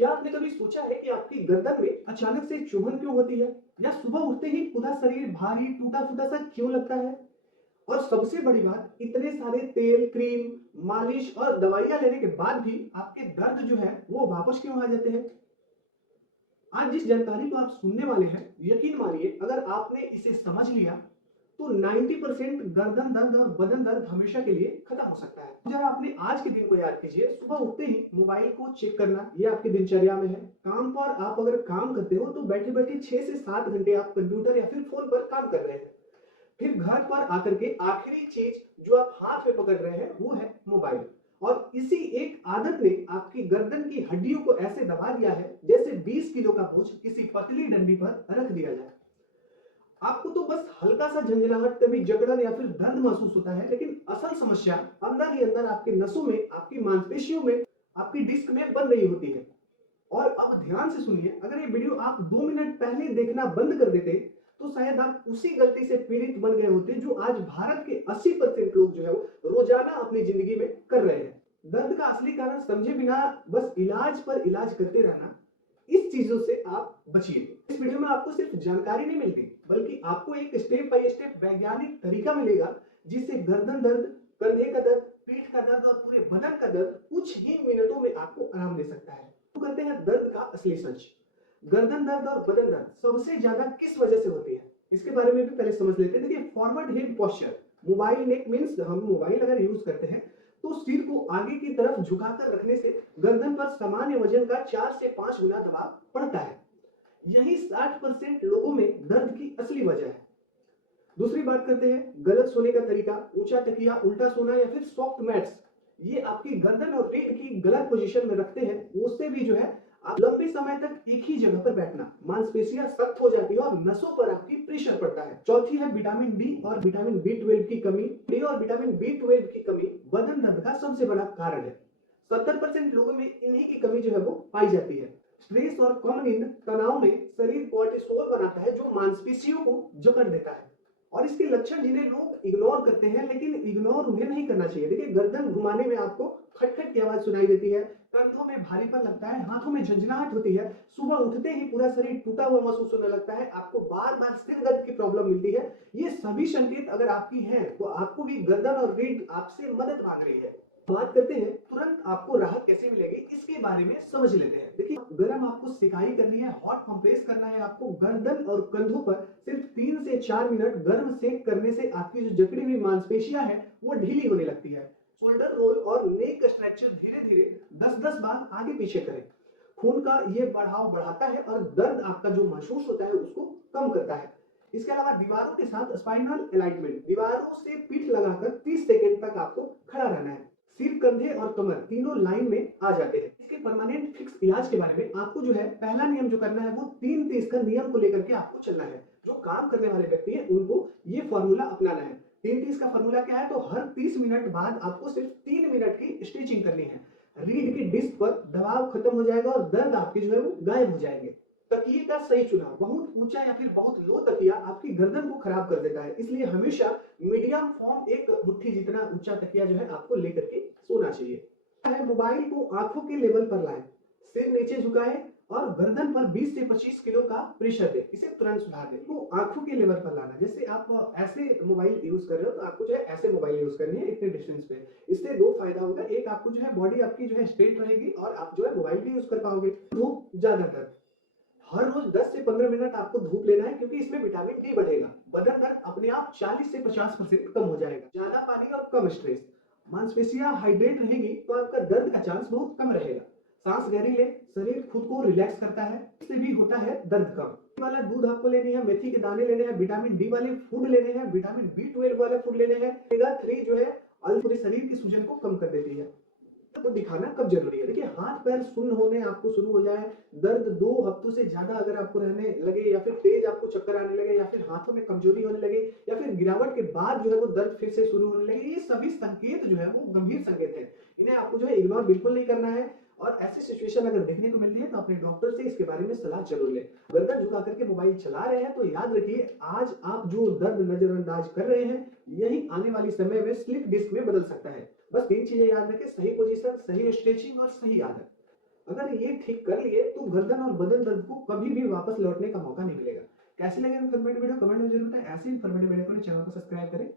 क्या आपने कभी सोचा है कि आपकी गर्दन में अचानक से चुभन क्यों होती है, या सुबह उठते ही पूरा शरीर भारी टूटा फूटा सा क्यों लगता है? और सबसे बड़ी बात, इतने सारे तेल, क्रीम, मालिश और दवाइयां लेने के बाद भी आपके दर्द जो है वो वापस क्यों आ जाते हैं? आज जिस जानकारी को आप सुनने वाले हैं, यकीन मानिए अगर आपने इसे समझ लिया तो 90% गर्दन दर्द और बदन दर्द हमेशा के लिए खत्म हो सकता है। जरा अपने आज के दिन को याद कीजिए। सुबह उठते ही मोबाइल को चेक करना, ये आपकी दिनचर्या में है। काम पर आप अगर काम करते हो तो बैठे बैठे 6 से 7 घंटे आप कंप्यूटर या फिर फोन पर काम कर रहे हैं। फिर घर पर आकर के आखिरी चीज जो आप हाथ में पकड़ रहे हैं वो है मोबाइल। और इसी एक आदत ने आपकी गर्दन की हड्डियों को ऐसे दबा दिया है जैसे 20 किलो का बोझ किसी पतली डंडी पर रख दिया जाए। आपको तो बस हल्का सा झंझनाहट, कभी जकड़न या फिर दर्द महसूस होता है, लेकिन असल समस्या अंदर ही अंदर आपके नसों में, आपकी मांसपेशियों में, आपकी डिस्क में बन रही होती है। और अब ध्यान से सुनिए, अगर ये वीडियो आप 2 मिनट पहले देखना बंद कर देते तो शायद आप उसी गलती से पीड़ित बन गए होते जो आज भारत के 80% लोग जो है वो रोजाना अपनी जिंदगी में कर रहे हैं। दर्द का असली कारण समझे बिना बस इलाज पर इलाज करते रहना, इस चीजों से आप बचिए। इस वीडियो में आपको सिर्फ जानकारी नहीं मिलती, बल्कि आपको एक स्टेप बाय स्टेप वैज्ञानिक तरीका मिलेगा जिससे गर्दन दर्द, कंधे का दर्द, पीठ का दर्द और पूरे बदन का दर्द कुछ ही मिनटों में आपको आराम दे सकता है। तो करते हैं दर्द का असली सच। गर्दन दर्द और बदन दर्द सबसे ज्यादा किस वजह से होती है, इसके बारे में भी पहले समझ लेते हैं। देखिए, फॉरवर्ड हेड पोस्चर, मोबाइल नेक मींस हम मोबाइल अगर यूज करते हैं तो सिर को आगे की तरफ झुकाकर रखने से गर्दन पर सामान्य वजन का 4 से 5 गुना दबाव पड़ता है। यही 60% लोगों में दर्द की असली वजह है। दूसरी बात करते हैं गलत सोने का तरीका, ऊंचा तकिया, उल्टा सोना या फिर सॉफ्ट मैट्स, ये आपकी गर्दन और रीढ़ की गलत पोजीशन में रखते हैं। उससे भी जो है आप लंबे समय तक एक ही जगह पर बैठना, मांसपेशियां सख्त हो जाती है और नसों पर आपकी प्रेशर पड़ता है। चौथी है विटामिन डी और विटामिन बी 12 की कमी। डी और विटामिन बी 12 की कमी बदन दर्द का सबसे बड़ा कारण है। 70% लोगों में इन्हीं की कमी जो है वो पाई जाती है। स्ट्रेस और कम नींद, तनाव में शरीर कोर्टिसोल बनाता है जो मांसपेशियों को जकड़ देता है। और इसके लक्षण जिन्हें लोग इग्नोर करते हैं, लेकिन इग्नोर उन्हें नहीं करना चाहिए। देखिए, गर्दन घुमाने में आपको खटखट की आवाज सुनाई देती है, कंधों में भारीपन लगता है, हाथों में झंझनाहट होती है, सुबह उठते ही पूरा शरीर टूटा हुआ महसूस होने लगता है, आपको बार बार सिर दर्द की प्रॉब्लम मिलती है। ये सभी संकेत अगर आपकी हैं तो आपको भी गर्दन और रीढ़ आपसे मदद मांग रही है। बात करते हैं तुरंत आपको राहत कैसे मिलेगी, इसके बारे में समझ लेते हैं। देखिए, गर्म आपको सिकाई करनी है, हॉट कंप्रेस करना है आपको गर्दन और कंधों पर। सिर्फ 3 से 4 मिनट गर्म सेक करने से आपकी जो जकड़ी हुई मांसपेशियां हैं वो ढीली होने लगती है। शोल्डर रोल और नेक स्ट्रेचर धीरे धीरे 10-10 बार आगे पीछे करें। खून का ये बढ़ाव बढ़ाता है और दर्द आपका जो महसूस होता है उसको कम करता है। इसके अलावा दीवारों के साथ स्पाइनल अलाइनमेंट, दीवारों से पीठ लगाकर 30 सेकंड तक आपको खड़ा रहना है। सिर, कंधे और कमर तीनों लाइन में आ जाते हैं। इसके परमानेंट फिक्स इलाज के बारे में आपको जो है पहला नियम जो करना है वो 3-30 का नियम को लेकर के आपको चलना है। जो काम करने वाले व्यक्ति हैं उनको ये फॉर्मूला अपनाना है। 3-30 का फॉर्मूला क्या है, तो हर 30 मिनट बाद आपको सिर्फ 3 मिनट की स्ट्रेचिंग करनी है। रीढ़ की डिस्क पर दबाव खत्म हो जाएगा और दर्द आपके जो है वो गायब हो जाएंगे। तकिए का सही चुनाव, बहुत ऊंचा या फिर बहुत लो तकिया आपकी गर्दन को खराब कर देता है, इसलिए हमेशा मीडियम फॉर्म, एक मुट्ठी जितना ऊंचा तकिया जो है आपको लेकर के सोना चाहिए। मोबाइल को आंखों के लेवल पर लाएं, सिर नीचे झुकाएं और गर्दन पर 20 से 25 किलो का प्रेशर दें। इसे तुरंत सुधार दें। तो आंखों के लेवल पर लाना, जैसे आप ऐसे मोबाइल यूज कर रहे हो तो आपको जो है ऐसे मोबाइल यूज करनी है इतने डिस्टेंस पे। इससे दो फायदा होगा, एक आपको जो है बॉडी आपकी जो है स्ट्रेट रहेगी और आप जो है मोबाइल भी यूज कर पाओगे। धूप ज्यादातर हर रोज 10 से 15 मिनट आपको धूप लेना है, क्योंकि इसमें विटामिन डी बढ़ेगा। बदन दर्द अपने आप 40 से 50% कम हो जाएगा। ज्यादा पानी और कम स्ट्रेस, मांसपेशियां हाइड्रेट रहेगी तो आपका दर्द का चांस बहुत कम रहेगा। सांस गहरी ले, शरीर खुद को रिलैक्स करता है, इससे भी होता है दर्द कम। वाला दूध आपको लेनी है, मेथी के दाने लेने हैं, विटामिन डी वाले फूड लेने हैं, विटामिन बी 12 वाले फूड लेने हैं। ओमेगा 3 जो है पूरे शरीर की सूजन को कम कर देती है। तो दिखाना कब जरूरी है, देखिए हाथ पैर सुन्न होने आपको शुरू हो जाए, दर्द 2 हफ्तों से ज्यादा अगर आपको रहने लगे, या फिर तेज आपको चक्कर आने लगे, या फिर हाथों में कमजोरी होने लगे, या फिर गिरावट के बाद जो है वो दर्द फिर से शुरू होने लगे, ये सभी संकेत जो है वो गंभीर संकेत है। इन्हें आपको जो है इग्नोर बिल्कुल नहीं करना है। और ऐसी सिचुएशन अगर देखने को मिलती है तो अपने डॉक्टर से इसके बारे में सलाह जरूर लें। गर्दन झुका करके मोबाइल चला रहे हैं तो याद रखिए, आज आप जो दर्द नजरअंदाज कर रहे हैं यही आने वाली समय में स्लिप डिस्क में बदल सकता है। बस 3 चीजें याद रखें, सही पोजीशन, सही स्ट्रेचिंग और सही आदत। अगर ये ठीक कर लिए तो गर्दन और बदन दर्द को कभी भी वापस लौटने का मौका नहीं मिलेगा। कैसी लगे इन्फॉर्मेटिव वीडियो कमेंट में जरूर बताएं। ऐसे इन्फॉर्मेटिव वीडियो को चैनल को सब्सक्राइब करें।